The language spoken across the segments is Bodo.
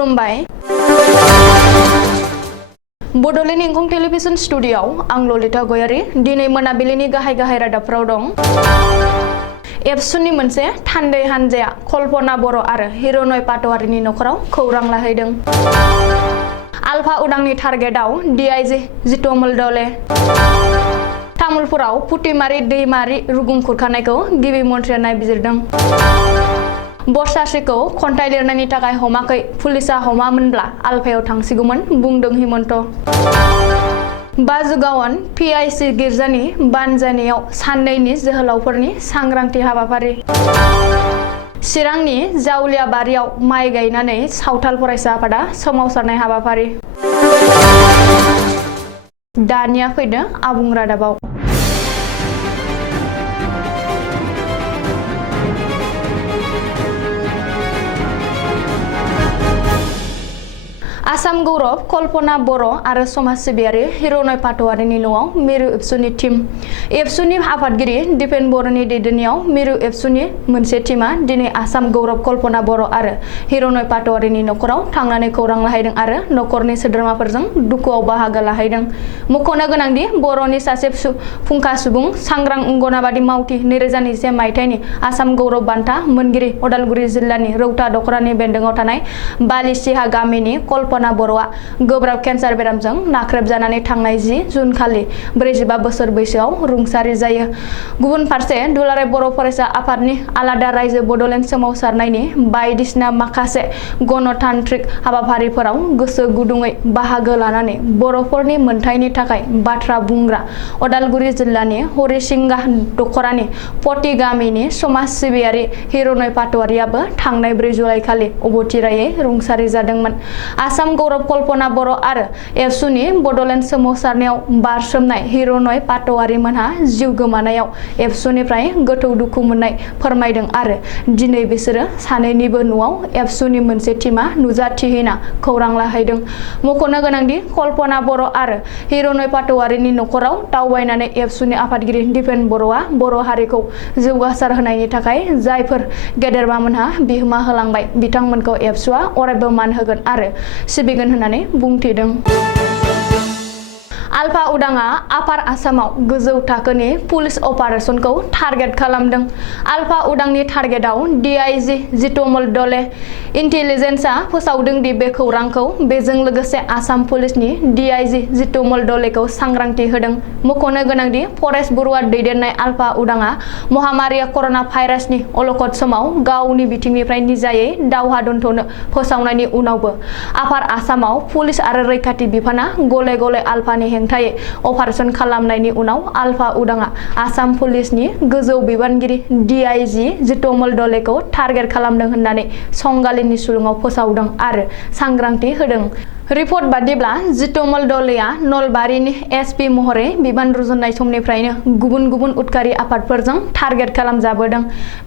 खुलुमबाय बड'लेण्ड इंखं टेलिभिजन स्टुडिय'आव आं ललिता गयारी दिनै मोनाबिलिनि गाहाय रादाबफोराव दं। एबसुनि मोनसे थान्दै हानजाया कल्पना बर' आरो हिर'नय पाटवारीनि नखराव खौरां लाहैदों। आलफा उदांनि टार्गेटआव DIG जितमल दले। तामुलपुराव पुटिमारि दैमारि रुगुं खुरखानायखौ गिबि मन्थ्रिया नायबिजिरदों। बरसासिखौ खन्थाइ लिरनायनि थाखाय हमाखै, पुलिसा हमामोनब्ला आलफायाव थांसिगौमोन बुंदों हिमन्त। बाजुगावन PIC गिर्जानि बानजायनायाव साननैनि जोहोलावफोरनि सांग्रांथि हाबाफारि। चिरांनि जावलियाबारियाव माइ गायनानै सावथाल फरायसा आफादा सोमावसारनाय हाबाफारि। दानिया फैदो आबुं रादाबाव। आसाम गौरव कल्पना बर' आरो समाज सिबियारि हिर'नय पाटवारीनि न'आव मिरु एबसुनि टीम। एबसुनि आफादगिरि दिपेन बर'नि दैदेननायाव मिरु एबसुनि मोनसे टीमा दिनै आसाम गौरव कल्पना बर' आरो हिर'नय पाटवारीनि नखराव थांनानै खौरां लाहैदों आरो नखरनि सोद्रोमाफोरजों दुखुआव बाहागो लाहैदों। मख'नो गोनांदि बर'नि सासे फुंखा सुबुं सांग्रां अंगनाबादि मावथि 2021 मायथाइनि आसाम गौरव बान्था मोनगिरि अदालगुरि जिल्लानि रौता दखरानि बेन्दोङाव थानाय बालिसिहा गामिनि कल्पना बर'आ गोब्राब केन्सार बेरामजों नाख्रेबजानानै थांनाय 10 जुन खालि 45 बोसोर बैसोआव रुंसारि जायो। गुबुन फारसे दुलाराय बर' फरायसा आफादनि आलादा रायजो बड'लेण्ड सोमावसारनायनि बायदिसिना माखासे गणतान्त्रिक हाबाफारिफोराव गोसो गुदुङै बाहागो लानानै बर'फोरनि मोनथायनि थाखाय बाथ्रा बुंग्रा अदालगुरि जिल्लानि हरिसिंगा दखरानि पटि गामिनि समाज सिबियारि हिर'नय पाटवारीयाबो थांनाय 4 जुलाइ खालि अबथिरायै रुंसारि जादोंमोन। आसाम गौरव कल्पना बर' आरो एबसुनि बड'लेण्ड सोमावसारनायाव बारसोमनाय हिर'नय पाटवारीमोनहा जिउ गोमानायाव एबसुनिफ्राय गोथौ दुखु मोननाय फोरमायदों आरो दिनै बिसोरो सानैनिबो न'आव एबसुनि मोनसे टीमा नुजाथिहैना खौरां लाहैदों। मख'नो गोनांदि कल्पना बर' आरो हिर'नय पाटवारीनि नखराव दावबायनानै एबसुनि आफादगिरि दिपेन बर'आ बर' हारिखौ जौगासार होनायनि थाखाय जायफोर गेदेरमामोनहा बिहोमा होलांबाय बिथांमोनखौ एबसुआ अरायबो मान होगोन आरो सिबिगोन होननानै बुंथिदों। आलफा उदाङा आपार आसामाव गोजौ थाखोनि पुलिस अपारेशनखौ टार्गेट खालामदों। आलफा उदांनि टार्गेटआव DIG जितमल दले। इन्टेलिजेन्सआ फोसावदों दि बे खौरांखौ बेजों लोगोसे आसाम पुलिसनि DIG जितमल दलेखौ सांग्रांथि होदों। मख'नो गोनांदि फरेस्ट बरुवा दैदेननाय आलफा उदाङा महामारिया कर'ना भाइरासनि अलखद समाव गावनि बिथिंनिफ्राय निजायै दावहा दोनथ'नो फोसावनायनि उनावबो आपार आसामाव पुलिस आरो रैखाथि बिफाना गले गले आलफानि हेंथायै अपारेशन खालामनायनि उनाव आलफा उदाङा आसाम पुलिसनि गोजौ बिबानगिरि DIG जितमल दलेखौ टार्गेट खालामदों होननानै संगालिनि सुलुङाव फोसावदों आरो सांग्रांथि होदों। रिपर्ट बादिब्ला जितमल दलेया नलबारिनि SP महरै बिबान रुजुननाय समनिफ्रायनो गुबुन गुबुन उदखारि आफादफोरजों टार्गेट खालामजाबोदों।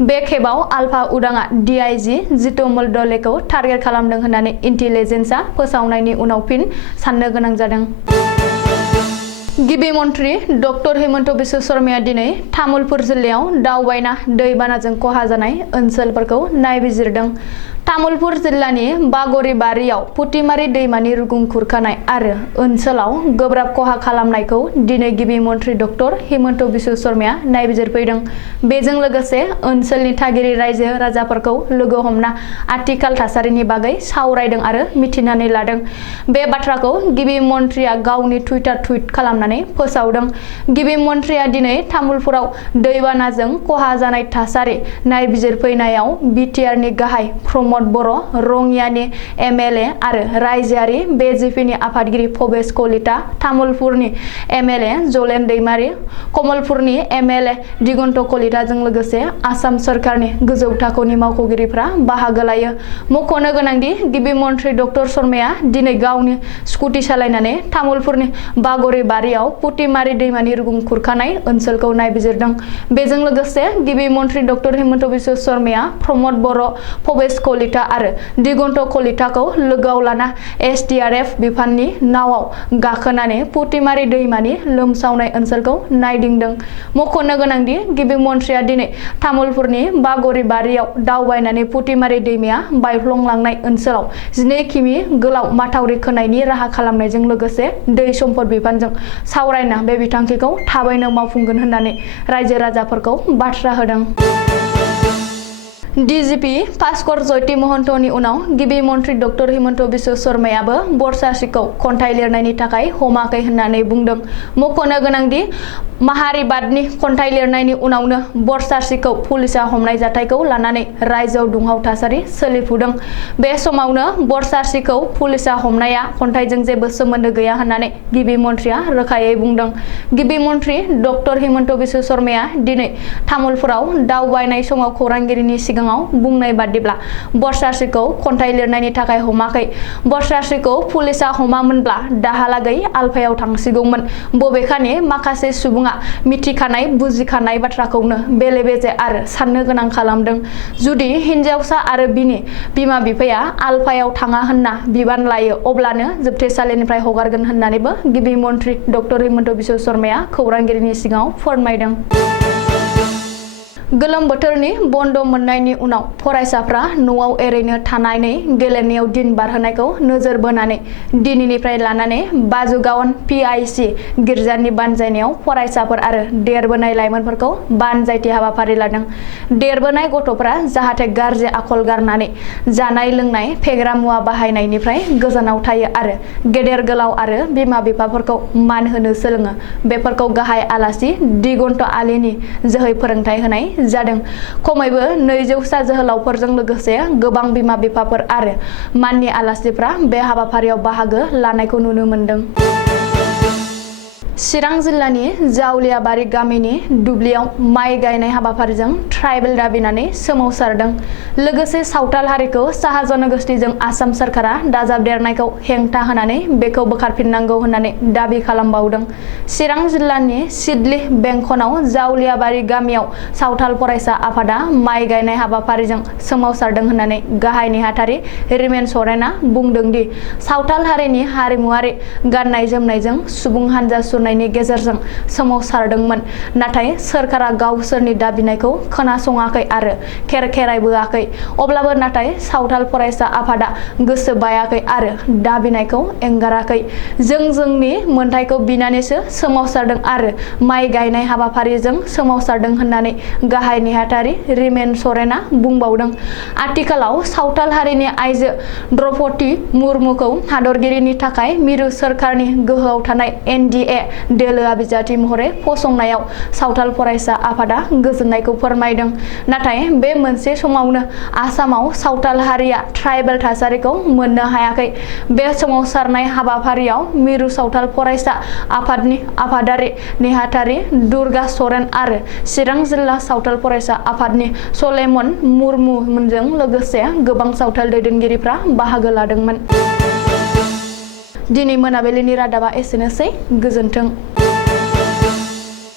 बे खेबाव आलफा उदाङा DIG जितमल दलेखौ टार्गेट खालामदों होननानै इन्टेलिजेन्सआ फोसावनायनि उनाव फिन साननो गोनां जादों। गिबि मन्थ्रि डक्टर हिमन्त बिश्व शर्माया दिनै तामुलपुर जिल्लायाव दावबायना दैबानाजों खहा जानाय ओनसोलफोरखौ नायबिजिरदों। तामुलपुर जिल्लानि बागरिबारियाव पुटिमारि दैमानि रुगुं खुरखानाय आरो ओनसोलाव गोब्राब खहा खालामनायखौ दिनै गिबि मन्थ्रि डक्टर हिमन्त बिश्व शर्माया नायबिजिरफैदों। बेजों लोगोसे ओनसोलनि थागिरि रायजो राजाफोरखौ लोगो हमना आथिखाल थासारिनि बागै सावरायदों आरो मिथिनानै लादों। बे बाथ्राखौ गिबि मन्थ्रिया गावनि टुइटार टुइट खालामनानै फोसावदों। गिबि मन्थ्रिया दिनै तामुलपुराव दैबानाजों खहा जानाय थासारि नायबिजिरफैनायाव बिटिआरनि गाहाय प्रमद बर', रङियानि MLA आरो रायजोआरि BJPनि आफादगिरि भबेश कलिता, तामुलपुरनि MLA जलेन दैमारि, कमलपुरनि MLA दिगन्त कलिताजों लोगोसे आसाम सोरखारनि गोजौ थाखोनि मावख'गिरिफ्रा बाहागो लायो। मख'नो गोनांदि गिबि मन्थ्रि डक्टर शर्माया दिनै गावनि स्कुटि सालायनानै तामुलपुरनि बागरिबारियाव पुटिमारि दैमानि रुगुं खुरखानाय ओनसोलखौ नायबिजिरदों। बेजों लोगोसे गिबि मन्थ्रि डक्टर हिमन्त बिश्व शर्माया प्रमद बर', भबेश कलिता कलिता आरो दिगन्त कलिताखौ लोगोआव लाना SDRF बिफाननि नावाव गाखोनानै पुटिमारि दैमानि लोमसावनाय ओनसोलखौ नायदिंदों। मख'नो गोनांदि गिबि मन्थ्रिया दिनै तामुलपुरनि बागरिबारियाव दावबायनानै पुटिमारि दैमाया बायफ्लंलांनाय ओनसोलाव 12 किमि गोलाव माथावरि खोनायनि राहा खालामनायजों लोगोसे दै सम्पद बिफानजों सावरायना बे बिथांखिखौ थाबैनो मावफुंगोन होननानै रायजो राजाफोरखौ बाथ्रा होदों। DGP भास्कर जयति महन्तनि उनाव गिबि मन्थ्रि डक्टर हिमन्त बिश्व शर्मायाबो बरसासिखौ खन्थाइ लिरनायनि थाखाय हमाखै होननानै बुंदों। मख'नो गोनांदि माहारिबादनि खन्थाइ लिरनायनि उनावनो बरसासिखौ पुलिसा हमनाय जाथायखौ लानानै रायजोआव दुंहाव थासारि सोलिफुदों। बे समावनो बरसासिखौ पुलिसा हमनाया खन्थाइजों जेबो सोमोन्दो गैया होननानै गिबि मन्थ्रिया रोखायै बुंदों। गिबि मन्थ्रि डक्टर हिमन्त बिश्व शर्माया दिनै तामुलपुराव दावबायनाय समाव खौरांगिरिनि सिगाङाव बुंनाय बादिब्ला बरसासिखौ खन्थाइ लिरनायनि थाखाय हमाखै। बरसासिखौ पुलिसा हमामोनब्ला दाहालागै आलफायाव थांसिगौमोन। बबेखानि माखासे सुबुङा मिथिखानाय बुजिखानाय बाथ्राखौनो बेले-बेजे आरो साननो गोनां खालामदों। जुदि हिनजावसा आरो बिनि बिमा-बिफाया आलफायाव थाङा होनना बिबान लायो अब्लानो जोबथेसालिनिफ्राय हगारगोन होननानैबो गिबि मन्थ्रि डक्टर हिमन्त बिश्व शर्माया खौरांगिरिनि सिगाङाव फोरमायदों। गोलोम बोथोरनि बन्द मोननायनि उनाव फरायसाफ्रा न'आव ओरैनो थानानै गेलेनायाव दिन बारहोनायखौ नोजोर बोनानै दिनैनिफ्राय लानानै बाजुगावन PIC गिर्जानि बानजायनायाव फरायसाफोर आरो देरबोनाय लाइमोनफोरखौ बानजायथि हाबाफारि लादों। देरबोनाय गथ'फ्रा जाहाथे गाज्रि आखल गारनानै जानाय लोंनाय फेग्रा मुवा बाहायनायनिफ्राय गोजानाव थायो आरो गेदेर गोलाव आरो बिमा-बिफाफोरखौ मान होनो सोलोङो बेफोरखौ गाहाय आलासि दिगन्त आलीनि जोहै फोरोंथाय होनाय जादों। खमैबो 200सा जोहोलावफोरजों लोगोसे गोबां बिमा-बिफाफोर आरो माननि आलासिफ्रा बे हाबाफारियाव बाहागो लानायखौ नुनो मोन्दों। चिरां जिल्लानि जावलियाबारि गामिनि दुब्लियाव माइ गायनाय हाबाफारिजों ट्राइबेल दाबिनानै सोमावसारदों। लोगोसे सावथाल हारिखौ साहा जनगोष्ठीजों आसाम सोरखारा दाजाबदेरनायखौ हेंथा होनानै बेखौ बोखारफिननांगौ होननानै दाबि खालामबावदों। चिरां जिल्लानि सिडली बेंखनाव जावलियाबारि गामियाव सावथाल फरायसा आफादा माइ गायनाय हाबाफारिजों सोमावसारदों होननानै गाहाय नेहाथारि रिमेन सरेना बुंदों दि सावथाल हारिनि हारिमुआरि गाननाय जोमनायजों सुबुं हानजा सुरनायनि गेजेरजों सोमावसारदोंमोन। नाथाय सोरखारा गावसोरनि दाबिनायखौ खोनासङाखै आरो खेरायबोआखै। अब्लाबो नाथाय सावथाल फरायसा आफादा गोसो बायाखै आरो दाबिनायखौ एंगाराखै। जों जोंनि मोनथायखौ बिनानैसो सोमावसारदों आरो माइ गायनाय हाबाफारिजों सोमावसारदों होननानै गाहाय नेहाथारि रिमेन सरेना बुंबावदों। आथिखालाव सावथाल हारिनि आइजो द्रौपदी मुर्मुखौ हादरगिरिनि थाखाय मिरु सोरखारनि गोहोआव थानाय NDA दोलोआ बिजाथि महरै फसंनायाव सावथाल फरायसा आफादा गोजोननायखौ फोरमायदों। नाथाय बे मोनसे समावनो आसामाव सावथाल हारिया ट्राइबेल थासारिखौ मोननो हायाखै। बे सोमावसारनाय हाबाफारियाव मिरु सावथाल फरायसा आफादनि आफादारि नेहाथारि दुर्गा सरेन आरो चिरां जिल्ला सावथाल फरायसा आफादनि सलेमन मुर्मुमोनजों लोगोसे गोबां सावथाल दैदेनगिरिफ्रा बाहागो लादोंमोन। दिनै मोनाबिलिनि रादाबा एसेनोसै। गोजोन्थों।